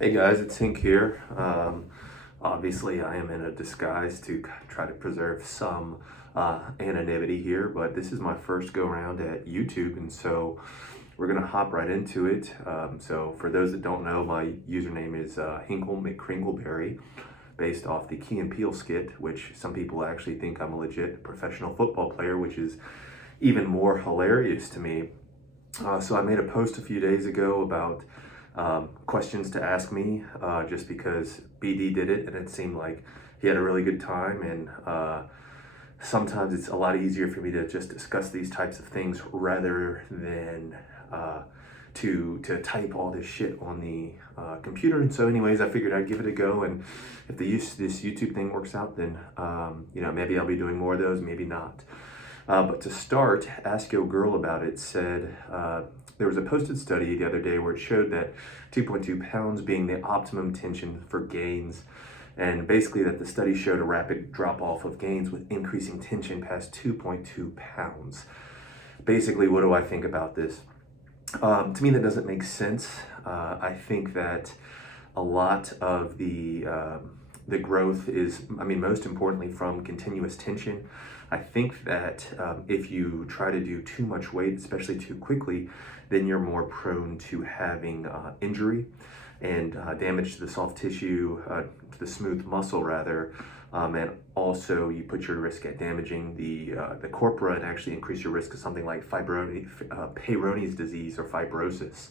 Hey guys, it's Hink here. Obviously, I am in a disguise to try to preserve some anonymity here, but this is my first go around at YouTube, and so we're gonna hop right into it. So, for those that don't know, my username is Hinkle McCringleberry, based off the Key and Peele skit, which some people actually think I'm a legit professional football player, which is even more hilarious to me. So I made a post a few days ago about questions to ask me just because BD did it and it seemed like he had a really good time. And sometimes it's a lot easier for me to just discuss these types of things rather than to type all this shit on the computer. And so anyways, I figured I'd give it a go. And if this YouTube thing works out, then maybe I'll be doing more of those, maybe not. But to start, Ask Your Girl About It said there was a posted study the other day where it showed that 2.2 pounds being the optimum tension for gains, and basically that the study showed a rapid drop off of gains with increasing tension past 2.2 pounds. Basically, what do I think about this? To me, that doesn't make sense. I think that a lot of the growth is, most importantly, from continuous tension. I think that if you try to do too much weight, especially too quickly, then you're more prone to having injury and damage to the soft tissue, to the smooth muscle rather, and also you put your risk at damaging the corpora and actually increase your risk of something like Peyronie's disease or fibrosis.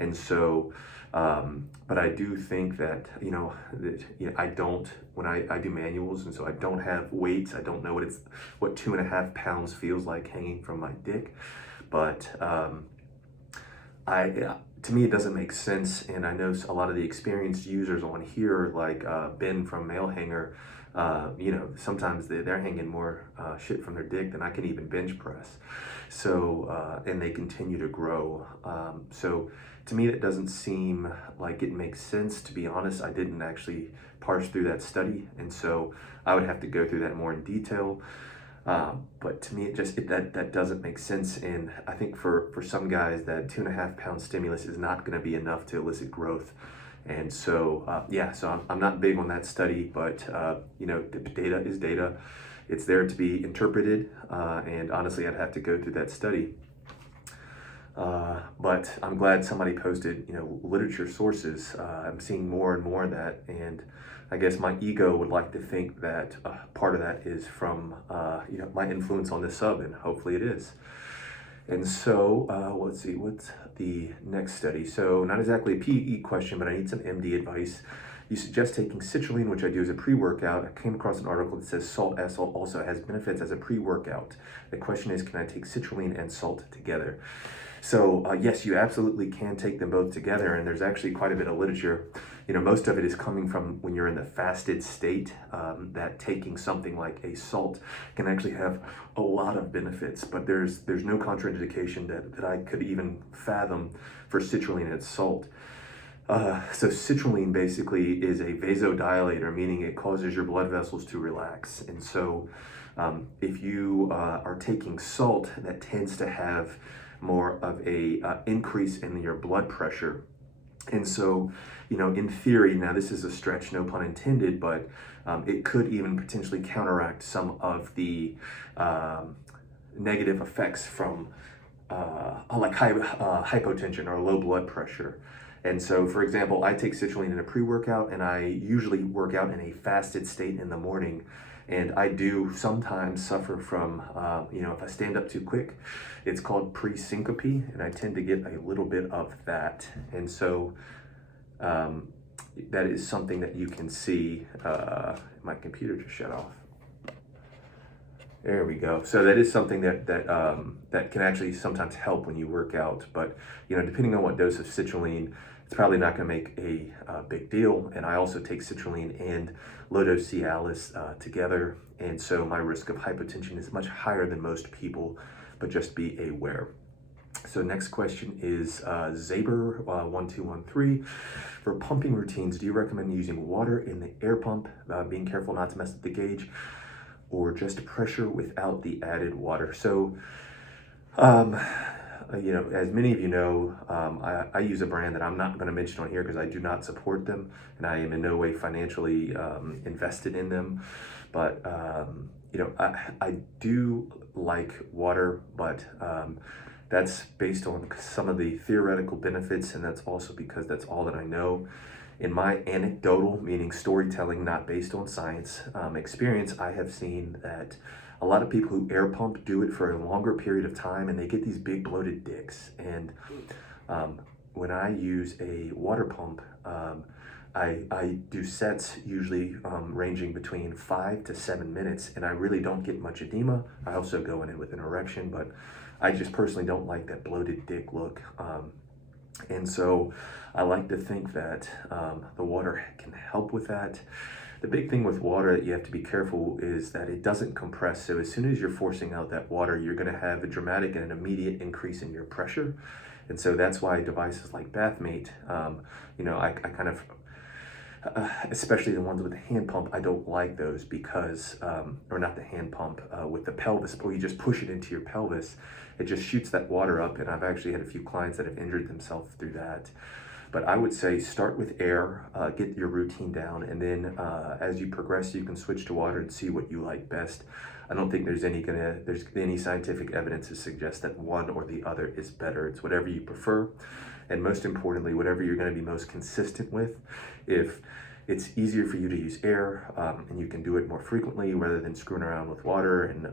And so, but I do think that, I don't, when I do manuals, and so I don't have weights, I don't know what 2.5 pounds feels like hanging from my dick. But to me, it doesn't make sense. And I know a lot of the experienced users on here, like Ben from Mail Hanger, sometimes they're hanging more shit from their dick than I can even bench press. So, and they continue to grow. So to me, that doesn't seem like it makes sense. To be honest, I didn't actually parse through that study. And so I would have to go through that more in detail. But to me, that doesn't make sense. And I think for some guys, that 2.5 pound stimulus is not going to be enough to elicit growth. And so, so I'm not big on that study, but, data is data. It's there to be interpreted. And honestly, I'd have to go through that study. But I'm glad somebody posted, literature sources. I'm seeing more and more of that. And I guess my ego would like to think that part of that is from, my influence on this sub, and hopefully it is. And so, let's see, what's the next study? So, not exactly a PE question, but I need some MD advice. You suggest taking citrulline, which I do as a pre-workout. I came across an article that says salt also has benefits as a pre-workout. The question is, can I take citrulline and salt together? So yes, you absolutely can take them both together, and there's actually quite a bit of literature. Most of it is coming from when you're in the fasted state, that taking something like a salt can actually have a lot of benefits, but there's no contraindication that I could even fathom for citrulline and salt. So citrulline basically is a vasodilator, meaning it causes your blood vessels to relax. And so if you are taking salt, that tends to have more of a increase in your blood pressure. And so, in theory, now this is a stretch, no pun intended, but it could even potentially counteract some of the negative effects from hypotension or low blood pressure. And so, for example, I take citrulline in a pre-workout, and I usually work out in a fasted state in the morning. And I do sometimes suffer from, if I stand up too quick, it's called pre-syncope, and I tend to get a little bit of that. And so that is something that you can see. My computer just shut off. There we go. So that is something that can actually sometimes help when you work out. But, depending on what dose of citrulline, it's probably not going to make a big deal. And I also take citrulline and low-dose Cialis together. And so my risk of hypotension is much higher than most people, but just be aware. So next question is Zaber1213. For pumping routines, do you recommend using water in the air pump, being careful not to mess up the gauge, or just pressure without the added water? So as many of you know, I use a brand that I'm not going to mention on here because I do not support them, and I am in no way financially invested in them. But I do like water, but that's based on some of the theoretical benefits, and that's also because that's all that I know. In my anecdotal, meaning storytelling, not based on science, experience, I have seen that a lot of people who air pump do it for a longer period of time and they get these big bloated dicks. And when I use a water pump, I do sets usually ranging between 5 to 7 minutes, and I really don't get much edema. I also go in it with an erection, but I just personally don't like that bloated dick look. And so I like to think that the water can help with that. The big thing with water that you have to be careful is that it doesn't compress. So as soon as you're forcing out that water, you're going to have a dramatic and an immediate increase in your pressure. And so that's why devices like BathMate, I kind of, especially the ones with the hand pump, I don't like those because, or not the hand pump, with the pelvis, where you just push it into your pelvis, it just shoots that water up. And I've actually had a few clients that have injured themselves through that. But I would say start with air, get your routine down, and then as you progress, you can switch to water and see what you like best. I don't think there's any scientific evidence to suggest that one or the other is better. It's whatever you prefer, and most importantly, whatever you're going to be most consistent with. If it's easier for you to use air, and you can do it more frequently rather than screwing around with water and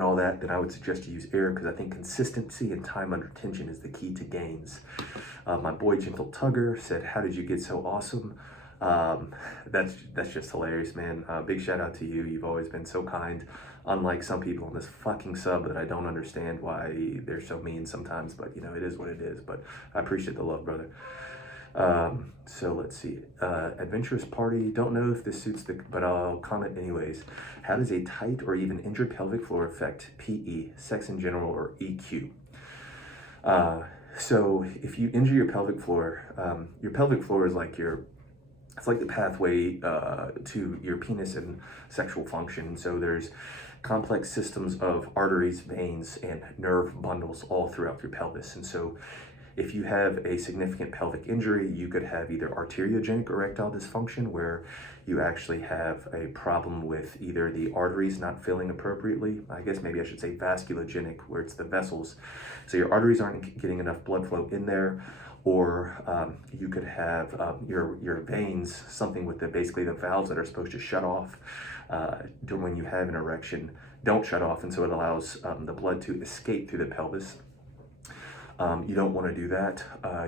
all that, then I would suggest you use air, because I think consistency and time under tension is the key to gains. My boy Gentle Tugger said, "How did you get so awesome?" That's just hilarious, man. Big shout out to you. You've always been so kind. Unlike some people on this fucking sub that I don't understand why they're so mean sometimes, but it is what it is. But I appreciate the love, brother. So let's see. Adventurous Party. Don't know if this suits but I'll comment anyways. How does a tight or even injured pelvic floor affect PE, sex in general, or EQ? So if you injure your pelvic floor is like it's like the pathway to your penis and sexual function. So there's complex systems of arteries, veins, and nerve bundles all throughout your pelvis. And so if you have a significant pelvic injury, you could have either arteriogenic erectile dysfunction, where you actually have a problem with either the arteries not filling appropriately. I guess maybe I should say vasculogenic, where it's the vessels. So your arteries aren't getting enough blood flow in there, or you could have your veins, something with basically the valves that are supposed to shut off when you have an erection, don't shut off, and so it allows the blood to escape through the pelvis. You don't want to do that.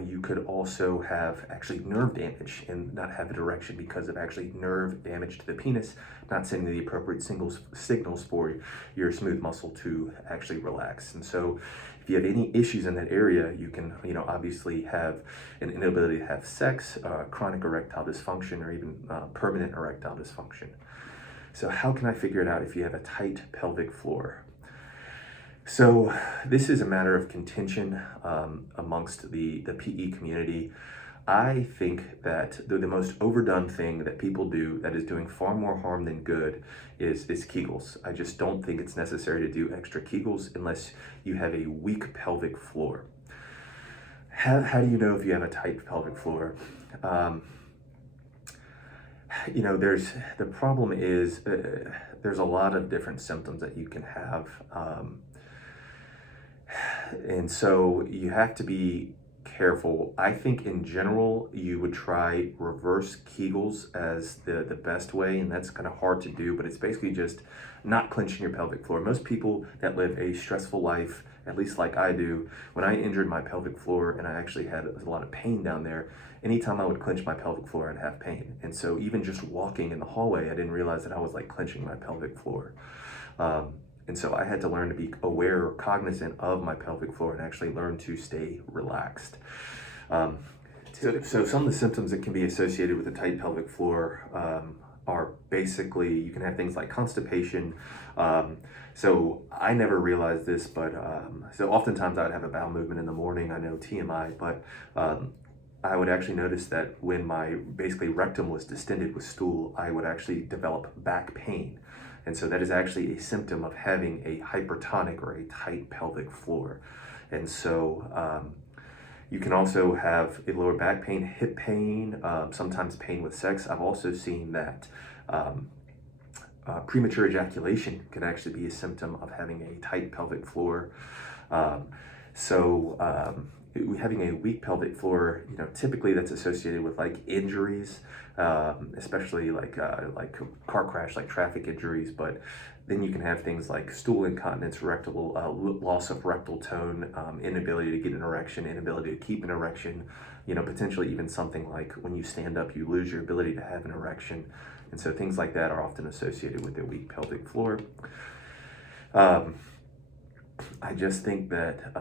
You could also have actually nerve damage and not have an erection because of actually nerve damage to the penis, not sending the appropriate signals for your smooth muscle to actually relax. And so if you have any issues in that area, you can, obviously have an inability to have sex, chronic erectile dysfunction, or even permanent erectile dysfunction. So how can I figure it out if you have a tight pelvic floor? So this is a matter of contention amongst the PE community. I think that the most overdone thing that people do that is doing far more harm than good is Kegels. I just don't think it's necessary to do extra Kegels unless you have a weak pelvic floor. How do you know if you have a tight pelvic floor? The problem is there's a lot of different symptoms that you can have. And so you have to be careful. I think in general, you would try reverse Kegels as the best way, and that's kind of hard to do, but it's basically just not clenching your pelvic floor. Most people that live a stressful life, at least like I do, when I injured my pelvic floor and I actually had a lot of pain down there, anytime I would clench my pelvic floor, I'd have pain. And so even just walking in the hallway, I didn't realize that I was like clenching my pelvic floor. And so I had to learn to be aware or cognizant of my pelvic floor and actually learn to stay relaxed. So some of the symptoms that can be associated with a tight pelvic floor are basically, you can have things like constipation. So I never realized this, but so oftentimes I would have a bowel movement in the morning. I know TMI, but I would actually notice that when my basically rectum was distended with stool, I would actually develop back pain. And so that is actually a symptom of having a hypertonic or a tight pelvic floor. And so you can also have a lower back pain, hip pain, sometimes pain with sex. I've also seen that premature ejaculation can actually be a symptom of having a tight pelvic floor. Having a weak pelvic floor, typically that's associated with like injuries, especially like car crash, like traffic injuries. But then you can have things like stool incontinence, rectal loss of rectal tone, inability to get an erection, inability to keep an erection. Potentially even something like when you stand up, you lose your ability to have an erection. And so things like that are often associated with a weak pelvic floor. I just think that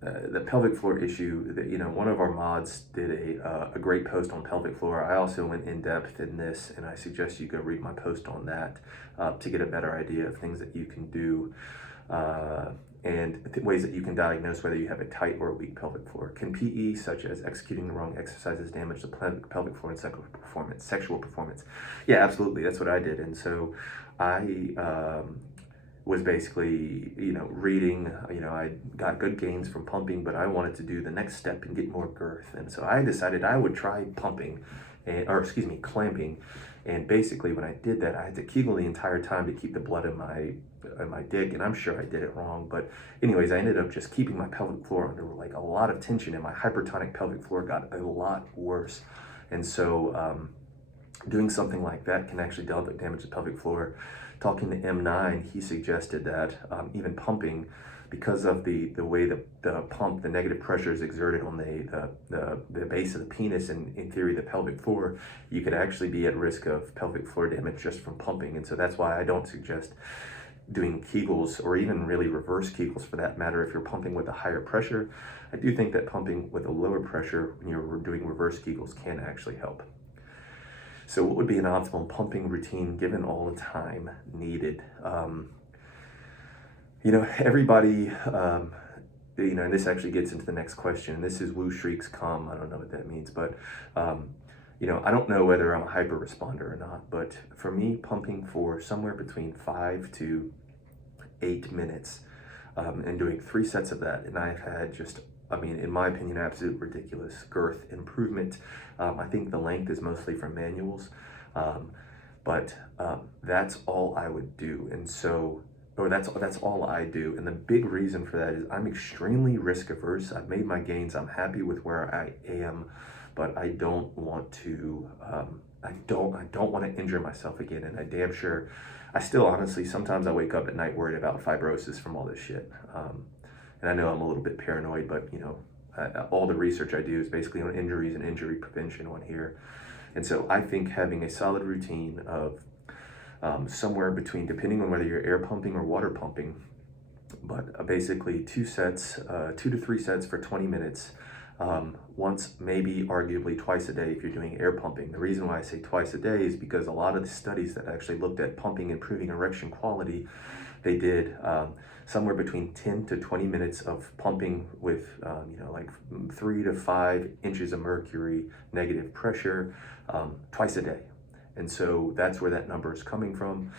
the pelvic floor issue, that one of our mods did a great post on pelvic floor. I also went in depth in this, and I suggest you go read my post on that to get a better idea of things that you can do and ways that you can diagnose whether you have a tight or a weak pelvic floor. Can PE, such as executing the wrong exercises, damage the pelvic floor and sexual performance? Yeah, absolutely. That's what I did. And so I was basically, reading, I got good gains from pumping, but I wanted to do the next step and get more girth. And so I decided I would try clamping. And basically when I did that, I had to Kegel the entire time to keep the blood in my dick. And I'm sure I did it wrong. But anyways, I ended up just keeping my pelvic floor under like a lot of tension, and my hypertonic pelvic floor got a lot worse. And so doing something like that can actually damage the pelvic floor. Talking to M9, he suggested that even pumping, because of the way the negative pressure is exerted on the base of the penis and in theory the pelvic floor, you could actually be at risk of pelvic floor damage just from pumping. And so that's why I don't suggest doing Kegels, or even really reverse Kegels for that matter, if you're pumping with a higher pressure. I do think that pumping with a lower pressure when you're doing reverse Kegels can actually help. So what would be an optimal pumping routine given all the time needed? Everybody, and this actually gets into the next question, and this is woo shrieks come. I don't know what that means, but, I don't know whether I'm a hyper responder or not, but for me, pumping for somewhere between 5 to 8 minutes and doing 3 sets of that, and I've had in my opinion, absolute ridiculous girth improvement. I think the length is mostly from manuals, but that's all I would do. And so, that's all I do. And the big reason for that is I'm extremely risk averse. I've made my gains. I'm happy with where I am, but I don't want to, I don't want to injure myself again. And I still honestly, sometimes I wake up at night worried about fibrosis from all this shit. And I know I'm a little bit paranoid, but all the research I do is basically on injuries and injury prevention on here. And so I think having a solid routine of somewhere between, depending on whether you're air pumping or water pumping, but basically 2 to 3 sets for 20 minutes, once, maybe arguably twice a day if you're doing air pumping. The reason why I say twice a day is because a lot of the studies that actually looked at pumping improving erection quality, they did somewhere between 10 to 20 minutes of pumping with, 3 to 5 inches of mercury negative pressure twice a day. And so that's where that number is coming from.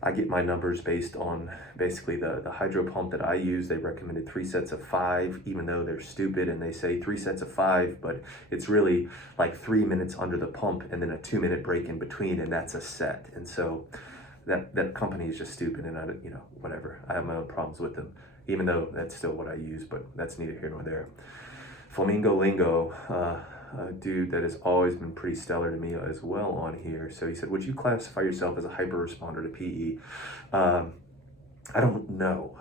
I get my numbers based on basically the hydro pump that I use. They recommended 3 sets of 5, even though they're stupid and they say 3 sets of 5, but it's really like 3 minutes under the pump and then a 2-minute break in between, and that's a set. And so that company is just stupid, and whatever. I have my own problems with them, even though that's still what I use, but that's neither here nor there. Flamingo Lingo, a dude that has always been pretty stellar to me as well on here. So he said, would you classify yourself as a hyper responder to PE? I don't know,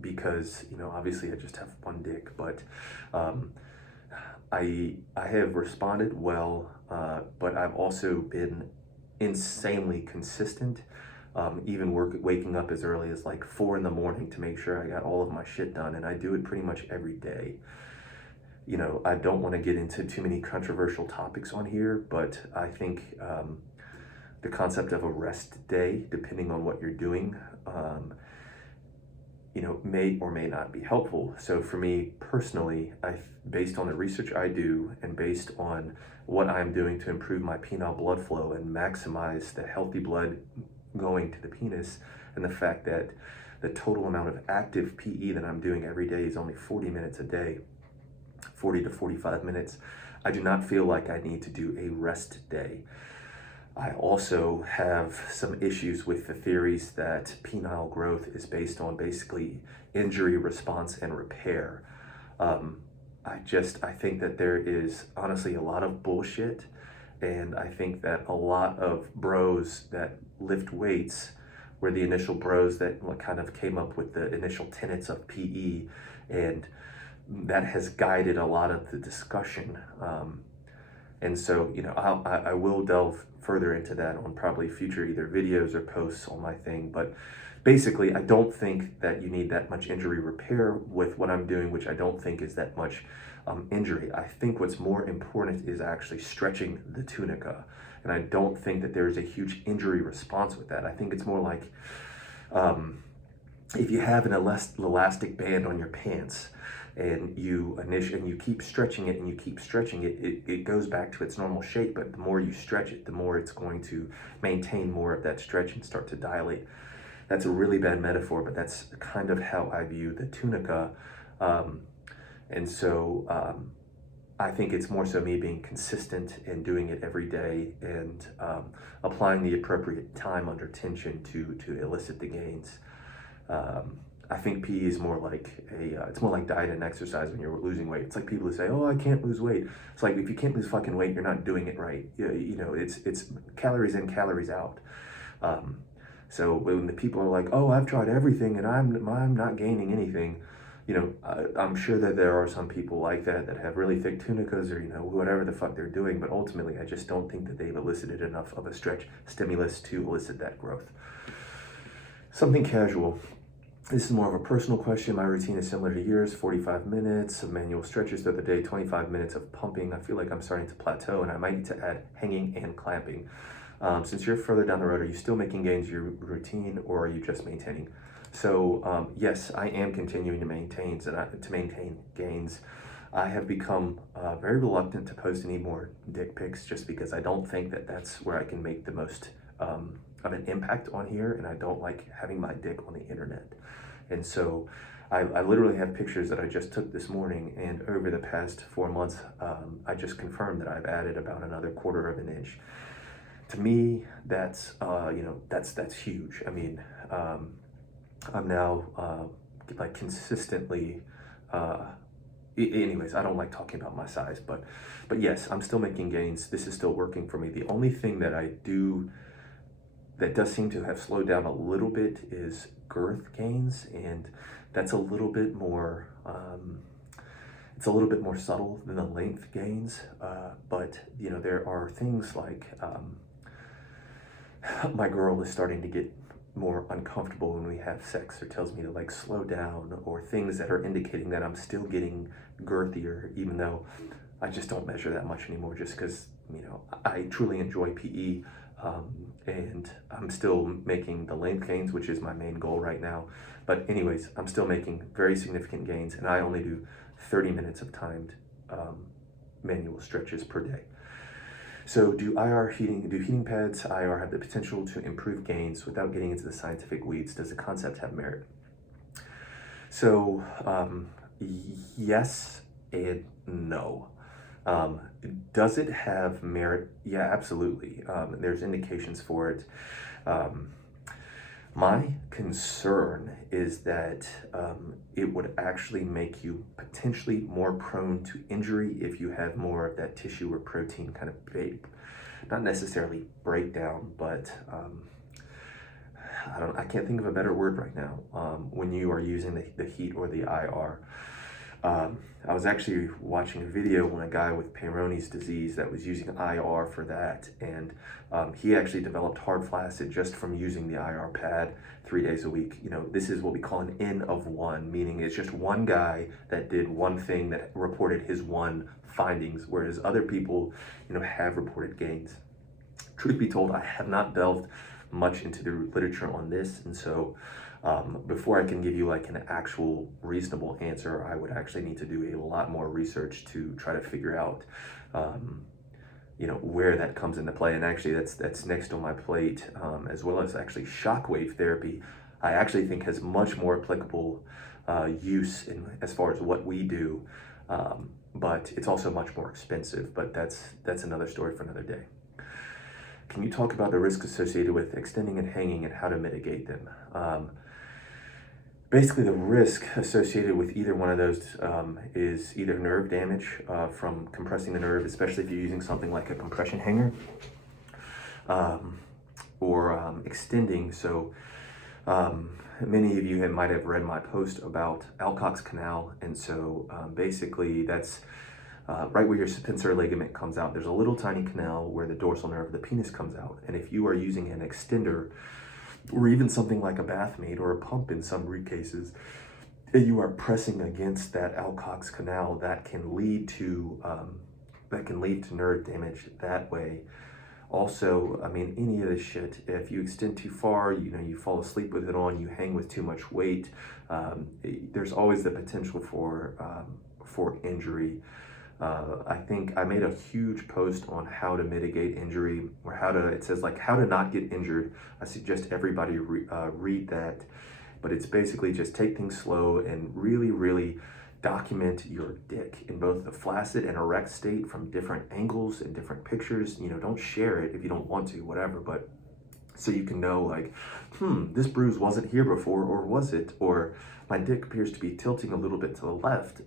because, obviously I just have one dick, but I have responded well, but I've also been insanely consistent. Even waking up as early as like 4 in the morning to make sure I got all of my shit done, and I do it pretty much every day. I don't want to get into too many controversial topics on here, but I think the concept of a rest day, depending on what you're doing, may or may not be helpful. So for me personally, based on the research I do and based on what I'm doing to improve my penile blood flow and maximize the healthy blood going to the penis, and the fact that the total amount of active PE that I'm doing every day is only 40 minutes a day, 40 to 45 minutes. I do not feel like I need to do a rest day. I also have some issues with the theories that penile growth is based on basically injury response and repair. I think that there is honestly a lot of bullshit, and I think that a lot of bros that lift weights were the initial bros that kind of came up with the initial tenets of PE, and that has guided a lot of the discussion. And so, I will delve further into that on probably future either videos or posts on my thing. But basically, I don't think that you need that much injury repair with what I'm doing, which I don't think is that much injury. I think what's more important is actually stretching the tunica. And I don't think that there's a huge injury response with that. I think it's more like if you have an elastic band on your pants, and you keep stretching it and you keep stretching it, it goes back to its normal shape. But the more you stretch it, the more it's going to maintain more of that stretch and start to dilate. That's a really bad metaphor, but that's kind of how I view the tunica. And so I think it's more so me being consistent and doing it every day, and applying the appropriate time under tension to elicit the gains. I think PE is more like it's more like diet and exercise when you're losing weight. It's like people who say, "Oh, I can't lose weight." It's like, if you can't lose fucking weight, you're not doing it right. It's calories in, calories out. So when the people are like, "Oh, I've tried everything and I'm not gaining anything," I'm sure that there are some people like that have really thick tunicas, or whatever the fuck they're doing. But ultimately, I just don't think that they've elicited enough of a stretch stimulus to elicit that growth. Something casual. This is more of a personal question. My routine is similar to yours: 45 minutes of manual stretches throughout the day, 25 minutes of pumping. I feel like I'm starting to plateau, and I might need to add hanging and clamping. Since you're further down the road, are you still making gains in your routine, or are you just maintaining? So yes, I am continuing to maintain gains. I have become very reluctant to post any more dick pics, just because I don't think that that's where I can make the most of an impact on here, and I don't like having my dick on the internet. And so I literally have pictures that I just took this morning, and over the past 4 months, I just confirmed that I've added about another 1/4 of an inch. To me, that's huge. I mean, I'm now like consistently. Anyways, I don't like talking about my size, but yes, I'm still making gains. This is still working for me. The only thing that I do that does seem to have slowed down a little bit is girth gains, and that's a little bit more it's a little bit more subtle than the length gains, but there are things like my girl is starting to get more uncomfortable when we have sex, or tells me to like slow down, or things that are indicating that I'm still getting girthier, even though I just don't measure that much anymore, just because I truly enjoy PE. And I'm still making the length gains, which is my main goal right now. But anyways, I'm still making very significant gains, and I only do 30 minutes of timed manual stretches per day. So do heating pads, IR, have the potential to improve gains without getting into the scientific weeds? Does the concept have merit? So yes and no. Does it have merit? Yeah, absolutely. There's indications for it. My concern is that it would actually make you potentially more prone to injury if you have more of that tissue or protein kind of not necessarily breakdown, but I can't think of a better word right now when you are using the heat or the IR. I was actually watching a video on a guy with Peyronie's disease that was using IR for that, and he actually developed hard flaccid just from using the IR pad 3 days a week. This is what we call an N of 1, meaning it's just one guy that did one thing that reported his one findings, whereas other people, have reported gains. Truth be told, I have not delved much into the literature on this, and so before I can give you like an actual reasonable answer, I would actually need to do a lot more research to try to figure out where that comes into play. And actually that's next on my plate, as well as actually shockwave therapy. I actually think has much more applicable use as far as what we do, but it's also much more expensive, but that's another story for another day. Can you talk about the risk associated with extending and hanging and how to mitigate them? Basically, the risk associated with either one of those is either nerve damage from compressing the nerve, especially if you're using something like a compression hanger, or extending. So many of you might have read my post about Alcock's canal, and so basically that's right where your supensor ligament comes out. There's a little tiny canal where the dorsal nerve of the penis comes out, and if you are using an extender or even something like a bathmate or a pump in some cases, and you are pressing against that Alcock's canal, that can lead to nerve damage that way. Also, I mean, any of this shit, if you extend too far, you fall asleep with it on, you hang with too much weight, there's always the potential for injury. I think I made a huge post on how to mitigate injury, or it says like how to not get injured. I suggest everybody read that, but it's basically just take things slow and really, really document your dick in both the flaccid and erect state from different angles and different pictures. Don't share it if you don't want to, whatever, but so you can know like, this bruise wasn't here before, or was it? Or my dick appears to be tilting a little bit to the left.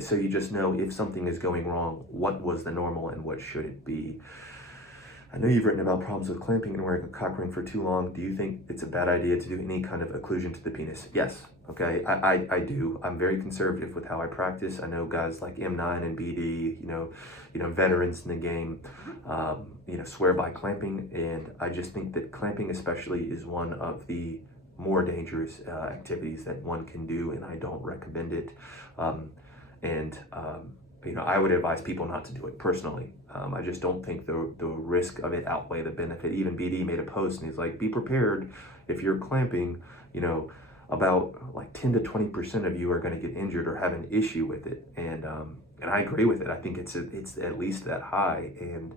So you just know if something is going wrong, what was the normal and what should it be. I know you've written about problems with clamping and wearing a cock ring for too long. Do you think it's a bad idea to do any kind of occlusion to the penis? Yes, okay, I do. I'm very conservative with how I practice. I know guys like M9 and BD, veterans in the game, swear by clamping, and I just think that clamping especially is one of the more dangerous activities that one can do, and I don't recommend it. I would advise people not to do it personally. I just don't think the risk of it outweigh the benefit. Even BD made a post and he's like, be prepared if you're clamping, about like 10 to 20% of you are going to get injured or have an issue with it. And I agree with it. I think it's at least that high. And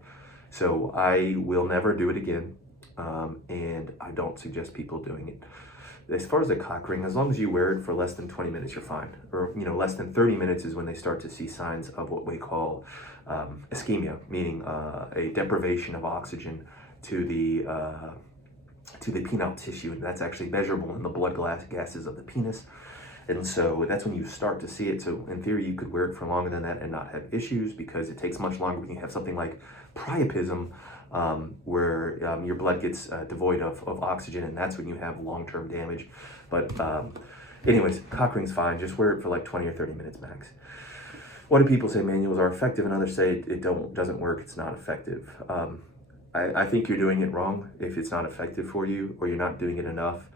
so I will never do it again. And I don't suggest people doing it. As far as the cock ring, as long as you wear it for less than 20 minutes, you're fine. Or, less than 30 minutes is when they start to see signs of what we call ischemia, meaning a deprivation of oxygen to the penile tissue, and that's actually measurable in the blood gases of the penis. And so that's when you start to see it. So in theory, you could wear it for longer than that and not have issues, because it takes much longer when you have something like priapism, where your blood gets devoid of oxygen, and that's when you have long-term damage. But anyways, cock ring's fine. Just wear it for like 20 or 30 minutes max. What do people say manuals are effective and others say it doesn't work, it's not effective? I think you're doing it wrong if it's not effective for you, or you're not doing it enough.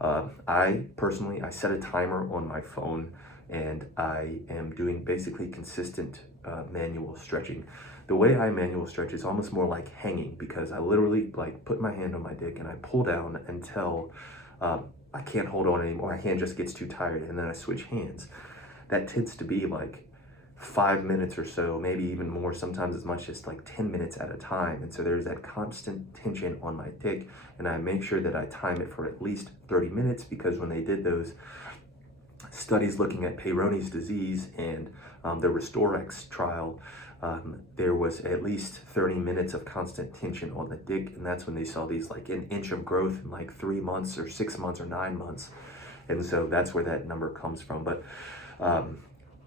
I personally set a timer on my phone, and I am doing basically consistent manual stretching. The way I manual stretch is almost more like hanging, because I literally like put my hand on my dick and I pull down until I can't hold on anymore. My hand just gets too tired, and then I switch hands. That tends to be like 5 minutes or so, maybe even more, sometimes as much as like 10 minutes at a time. And so there's that constant tension on my dick, and I make sure that I time it for at least 30 minutes, because when they did those studies looking at Peyronie's disease and the Restorex trial, there was at least 30 minutes of constant tension on the dick, and that's when they saw these like an inch of growth in like 3 months or 6 months or 9 months. And so that's where that number comes from. But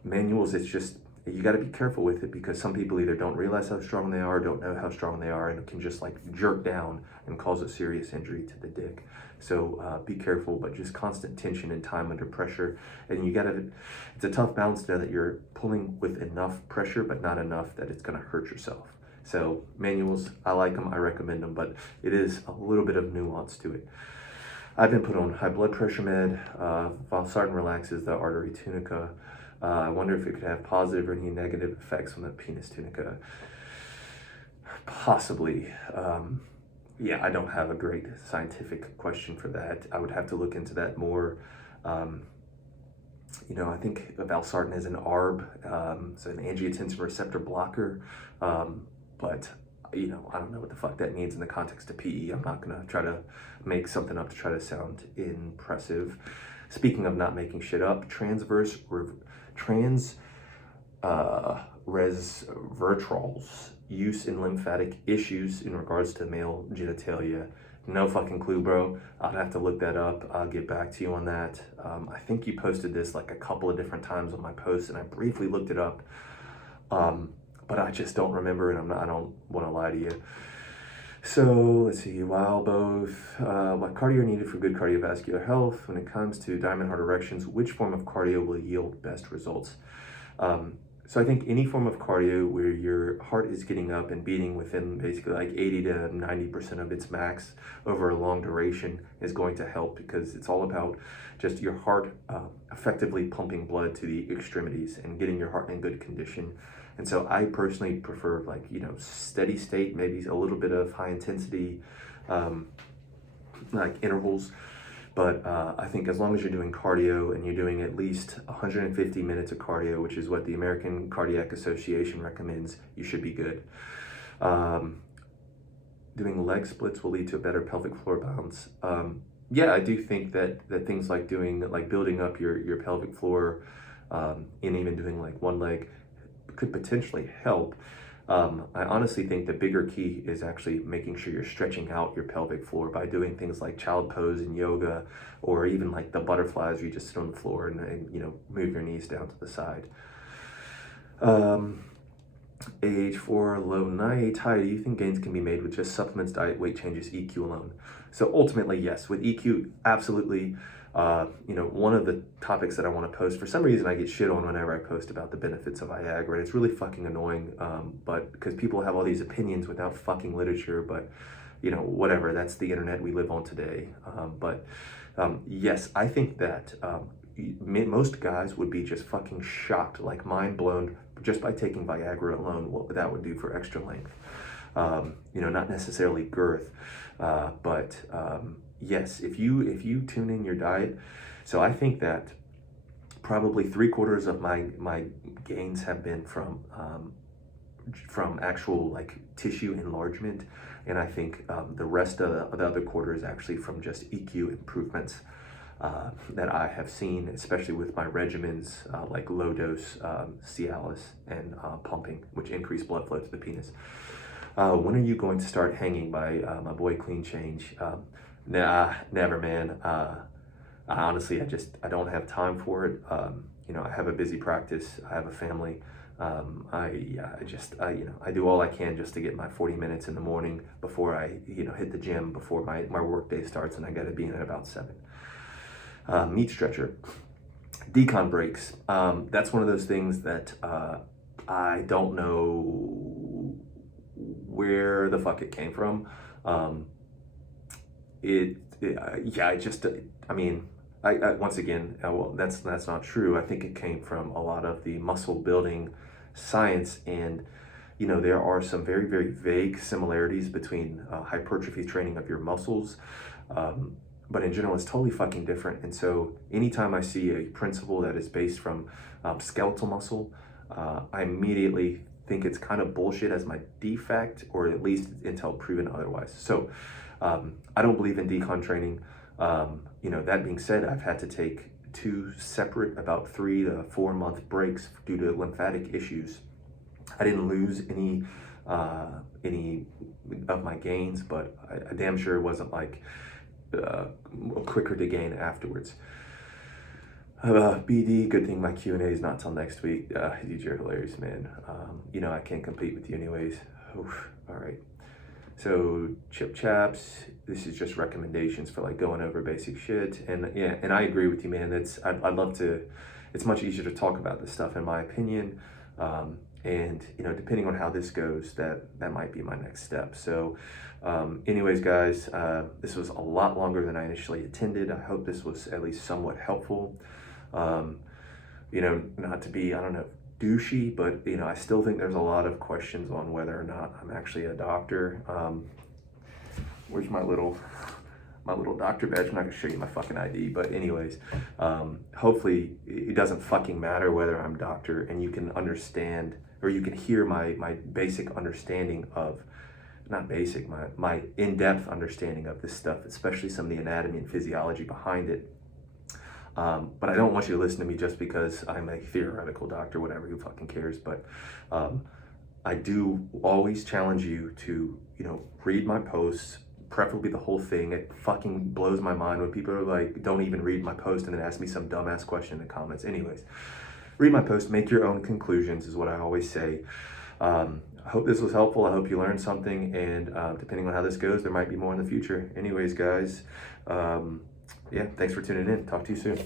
manuals, it's just, you got to be careful with it, because some people either don't realize how strong they are, don't know how strong they are, and it can just like jerk down and cause a serious injury to the dick. So be careful, but just constant tension and time under pressure. And it's a tough balance to know that you're pulling with enough pressure, but not enough that it's going to hurt yourself. So manuals, I like them, I recommend them, but it is a little bit of nuance to it. I've been put on high blood pressure med. Valsartan relaxes the artery tunica. I wonder if it could have positive or any negative effects on the penis tunica. Possibly. Yeah, I don't have a great scientific question for that. I would have to look into that more. I think valsartan is an ARB, so an angiotensin receptor blocker, but I don't know what the fuck that means in the context of PE. I'm not gonna try to make something up to try to sound impressive. Speaking of not making shit up, resveratrol's use in lymphatic issues in regards to male genitalia. No fucking clue, bro. I'll have to look that up. I'll get back to you on that. I think you posted this like a couple of different times on my post, and I briefly looked it up. But I just don't remember, and I don't want to lie to you. So let's see, what cardio are needed for good cardiovascular health? When it comes to diamond heart erections, which form of cardio will yield best results? So I think any form of cardio where your heart is getting up and beating within basically like 80 to 90% of its max over a long duration is going to help, because it's all about just your heart effectively pumping blood to the extremities and getting your heart in good condition. And so I personally prefer like, steady state, maybe a little bit of high intensity, like intervals. But I think as long as you're doing cardio and you're doing at least 150 minutes of cardio, which is what the American Cardiac Association recommends, you should be good. Doing leg splits will lead to a better pelvic floor balance. Yeah, I do think that things like building up your pelvic floor, and even doing like one leg could potentially help. I honestly think the bigger key is actually making sure you're stretching out your pelvic floor by doing things like child pose in yoga, or even like the butterflies where you just sit on the floor and move your knees down to the side. Age 4, low night. Hi, do you think gains can be made with just supplements, diet, weight changes, EQ alone? So ultimately, yes. With EQ, absolutely. One of the topics that I want to post, for some reason I get shit on whenever I post about the benefits of Viagra, and it's really fucking annoying, but because people have all these opinions without fucking literature, but whatever, that's the internet we live on today. Yes, I think that most guys would be just fucking shocked, like mind blown, just by taking Viagra alone, what that would do for extra length. Not necessarily girth, but yes, if you tune in your diet. So I think that probably 3/4 of my gains have been from actual like tissue enlargement, and I think the rest of the other quarter is actually from just EQ improvements that I have seen, especially with my regimens like low dose Cialis and pumping, which increase blood flow to the penis. When are you going to start hanging by my boy Clean Change? Nah, never, man. Honestly, I don't have time for it. I have a busy practice. I have a family. I do all I can just to get my 40 minutes in the morning before I, hit the gym before my work day starts, and I got to be in at about 7. Meat stretcher, decon breaks. That's one of those things that I don't know where the fuck it came from. Once again, well, that's not true. I think it came from a lot of the muscle building science, and there are some very, very vague similarities between hypertrophy training of your muscles, but in general, it's totally fucking different. And so anytime I see a principle that is based from skeletal muscle, I immediately think it's kind of bullshit as my defect, or at least until proven otherwise. So I don't believe in decon training. That being said, I've had to take 2 separate about 3 to 4 month breaks due to lymphatic issues. I didn't lose any of my gains, but I damn sure it wasn't like quicker to gain afterwards. BD, good thing my Q&A is not till next week. You're hilarious, man. I can't compete with you anyways. Oof. All right. So Chip Chaps, this is just recommendations for like going over basic shit. And yeah, and I agree with you, man. I'd love to, it's much easier to talk about this stuff in my opinion. And depending on how this goes, that might be my next step. So anyways, guys, this was a lot longer than I initially intended. I hope this was at least somewhat helpful. Not to be, douchey, but I still think there's a lot of questions on whether or not I'm actually a doctor. Where's my little doctor badge? I'm not gonna show you my fucking ID, but anyways, hopefully it doesn't fucking matter whether I'm a doctor, and you can understand, or you can hear my basic understanding of not basic, my in-depth understanding of this stuff, especially some of the anatomy and physiology behind it. But I don't want you to listen to me just because I'm a theoretical doctor, whatever, who fucking cares. But I do always challenge you to, read my posts, preferably the whole thing. It fucking blows my mind when people are like, don't even read my post and then ask me some dumbass question in the comments. Anyways, read my post, make your own conclusions is what I always say. I hope this was helpful. I hope you learned something, and depending on how this goes, there might be more in the future. Anyways, guys, yeah, thanks for tuning in. Talk to you soon.